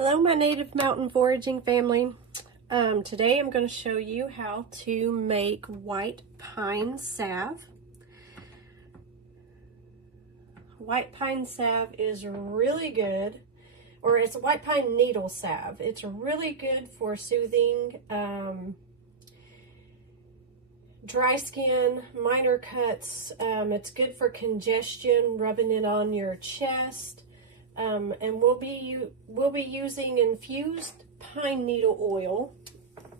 Hello, my native mountain foraging family. Today I'm going to show you how to make white pine salve. White pine salve is really good, or it's white pine needle salve. It's really good for soothing dry skin, minor cuts. It's good for congestion, rubbing it on your chest. And we'll be using infused pine needle oil,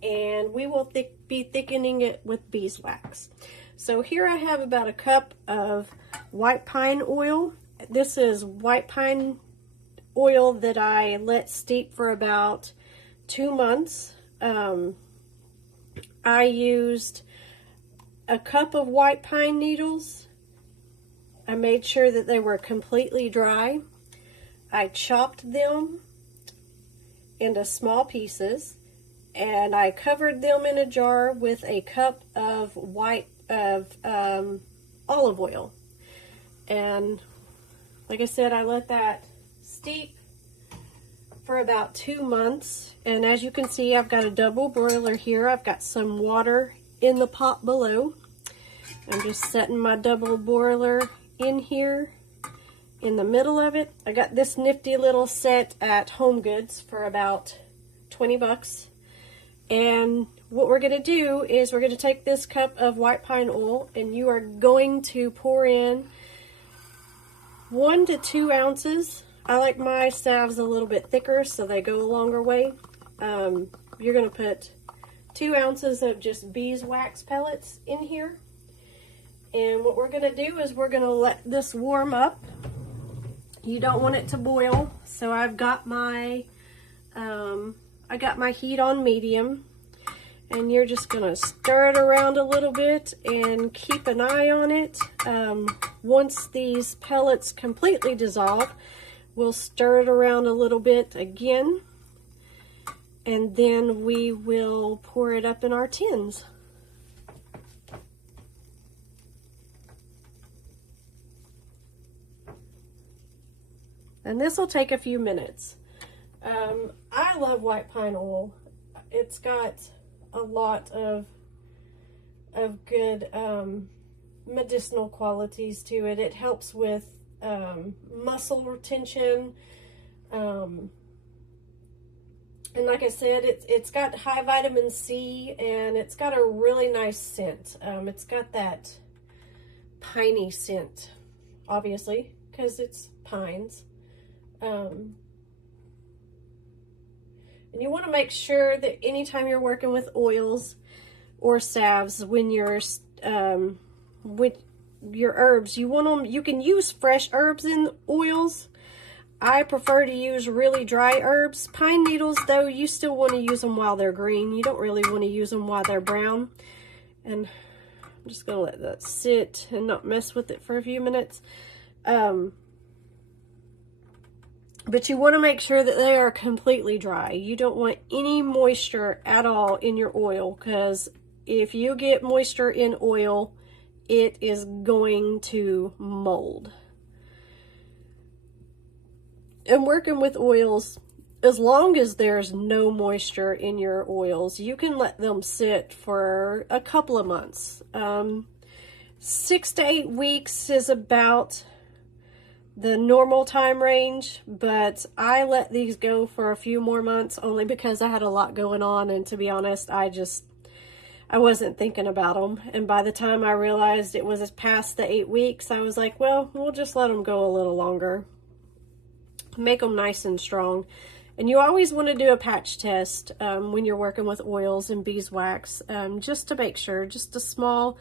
and we will be thickening it with beeswax. So here I have about a cup of white pine oil. This is white pine oil that I let steep for about 2 months. I used a cup of white pine needles. I made sure that they were completely dry. I chopped them into small pieces, and I covered them in a jar with a cup of olive oil. And like I said, I let that steep for about 2 months. And as you can see, I've got a double broiler here. I've got some water in the pot below. I'm just setting my double boiler in here in the middle of it. I got this nifty little set at Home Goods for about 20 bucks. And what we're going to do is we're going to take this cup of white pine oil, and you are going to pour in 1 to 2 ounces. I like my salves a little bit thicker so they go a longer way. You're going to put 2 ounces of just beeswax pellets in here. And what we're going to do is we're going to let this warm up. You don't want it to boil, so I've got my heat on medium, and you're just gonna stir it around a little bit and keep an eye on it. Once these pellets completely dissolve, we'll stir it around a little bit again, and then we will pour it up in our tins. And this will take a few minutes. I love white pine oil. It's got a lot of good medicinal qualities to it. It helps with muscle retention. And like I said, it's got high vitamin C, and it's got a really nice scent. It's got that piney scent, obviously, because it's pines. And you want to make sure that anytime you're working with oils or salves, when you're with your herbs, you can use fresh herbs in oils. I prefer to use really dry herbs. Pine needles, though, you still want to use them while they're green. You don't really want to use them while they're brown. And I'm just going to let that sit and not mess with it for a few minutes. But you want to make sure that they are completely dry. You don't want any moisture at all in your oil, because if you get moisture in oil, it is going to mold. And working with oils, as long as there's no moisture in your oils, you can let them sit for a couple of months. 6 to 8 weeks is about the normal time range, but I let these go for a few more months only because I had a lot going on, and to be honest, I wasn't thinking about them. And by the time I realized it was past the 8 weeks, I was like, well, we'll just let them go a little longer. Make them nice and strong. And you always want to do a patch test when you're working with oils and beeswax, just to make sure, just a small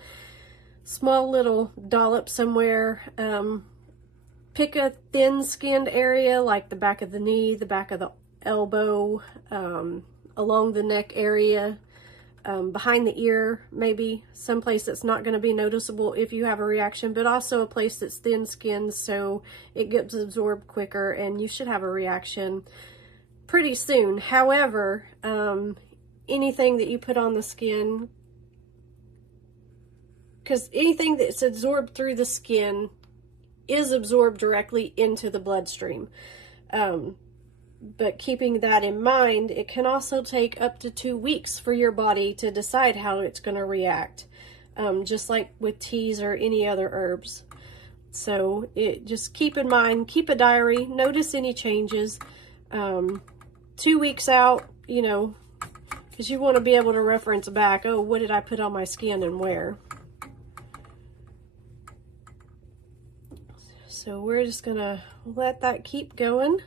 little dollop somewhere. Pick a thin-skinned area like the back of the knee, the back of the elbow, along the neck area, behind the ear, maybe someplace that's not going to be noticeable if you have a reaction, but also a place that's thin-skinned so it gets absorbed quicker, and you should have a reaction pretty soon. However, anything that you put on the skin, because anything that's absorbed through the skin is absorbed directly into the bloodstream. But keeping that in mind, it can also take up to 2 weeks for your body to decide how it's going to react, just like with teas or any other herbs. So just keep in mind, keep a diary, notice any changes. 2 weeks out, you know, because you want to be able to reference back, oh, what did I put on my skin and where? So we're just going to let that keep going.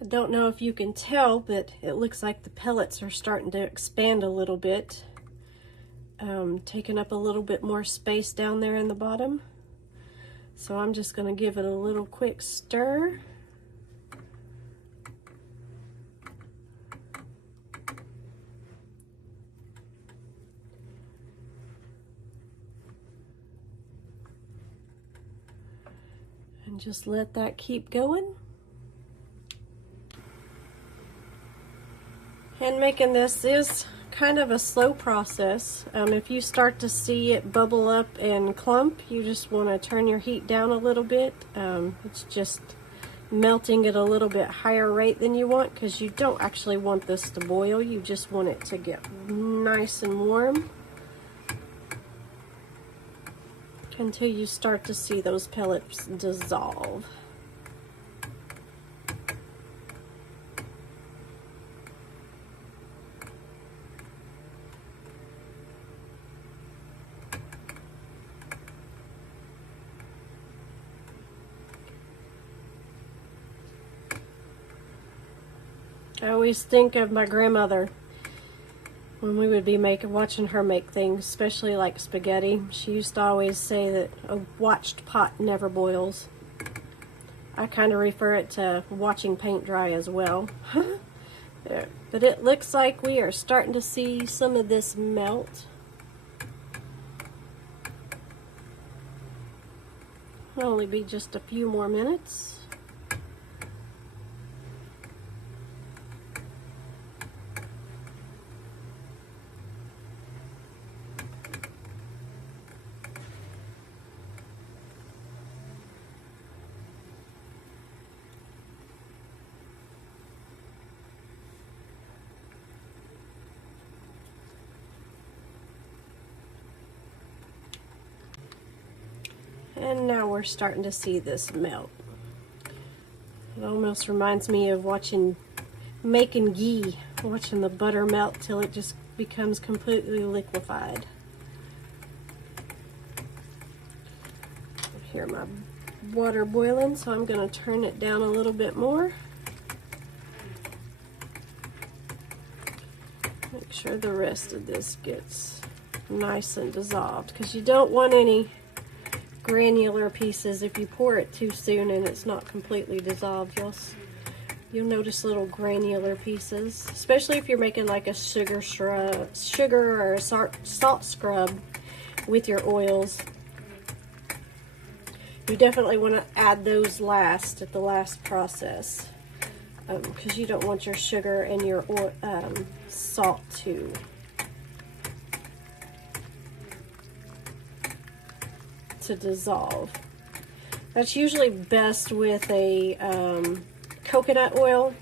I don't know if you can tell, but it looks like the pellets are starting to expand a little bit, taking up a little bit more space down there in the bottom. So I'm just going to give it a little quick stir. And just let that keep going. And making this is kind of a slow process. If you start to see it bubble up and clump, you just want to turn your heat down a little bit. It's just melting at a little bit higher rate than you want, because you don't actually want this to boil. You just want it to get nice and warm until you start to see those pellets dissolve. I always think of my grandmother when we would be watching her make things, especially like spaghetti. She used to always say that a watched pot never boils. I kind of refer it to watching paint dry as well. But it looks like we are starting to see some of this melt. It'll only be just a few more minutes. And now we're starting to see this melt. It almost reminds me of making ghee, watching the butter melt till it just becomes completely liquefied. I hear my water boiling, so I'm going to turn it down a little bit more. Make sure the rest of this gets nice and dissolved, because you don't want any granular pieces. If you pour it too soon and it's not completely dissolved, you'll notice little granular pieces, especially if you're making like a sugar or a salt scrub with your oils. You definitely want to add those last, at the last process, because you don't want your sugar and your salt to dissolve. That's usually best with a coconut oil,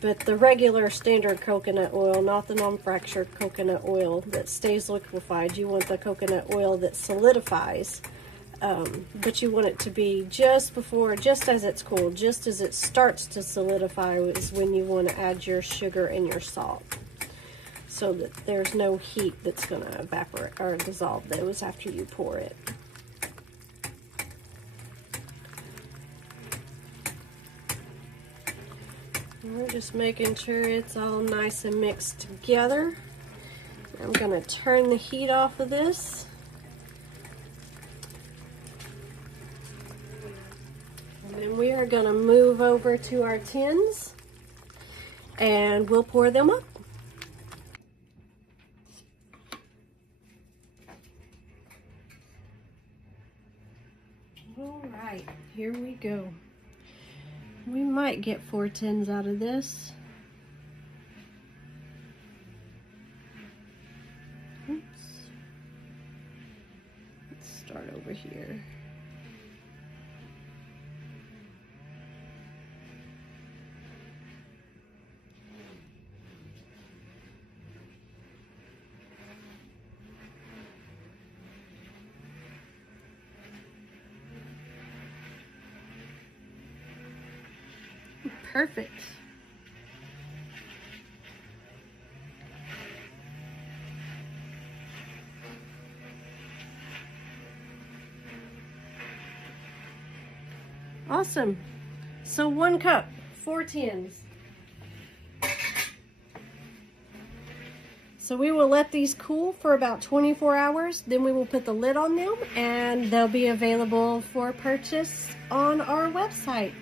but the regular standard coconut oil, not the non-fractured coconut oil that stays liquefied. You want the coconut oil that solidifies, but you want it to be just as it's cooled, just as it starts to solidify is when you want to add your sugar and your salt, so that there's no heat that's going to evaporate or dissolve those after you pour it. We're just making sure it's all nice and mixed together. I'm going to turn the heat off of this. And then we are going to move over to our tins and we'll pour them up. All right, here we go. We might get 4 tins out of this. Oops. Let's start over here. Perfect. Awesome. So 1 cup, 4 tins. So we will let these cool for about 24 hours. Then we will put the lid on them and they'll be available for purchase on our website.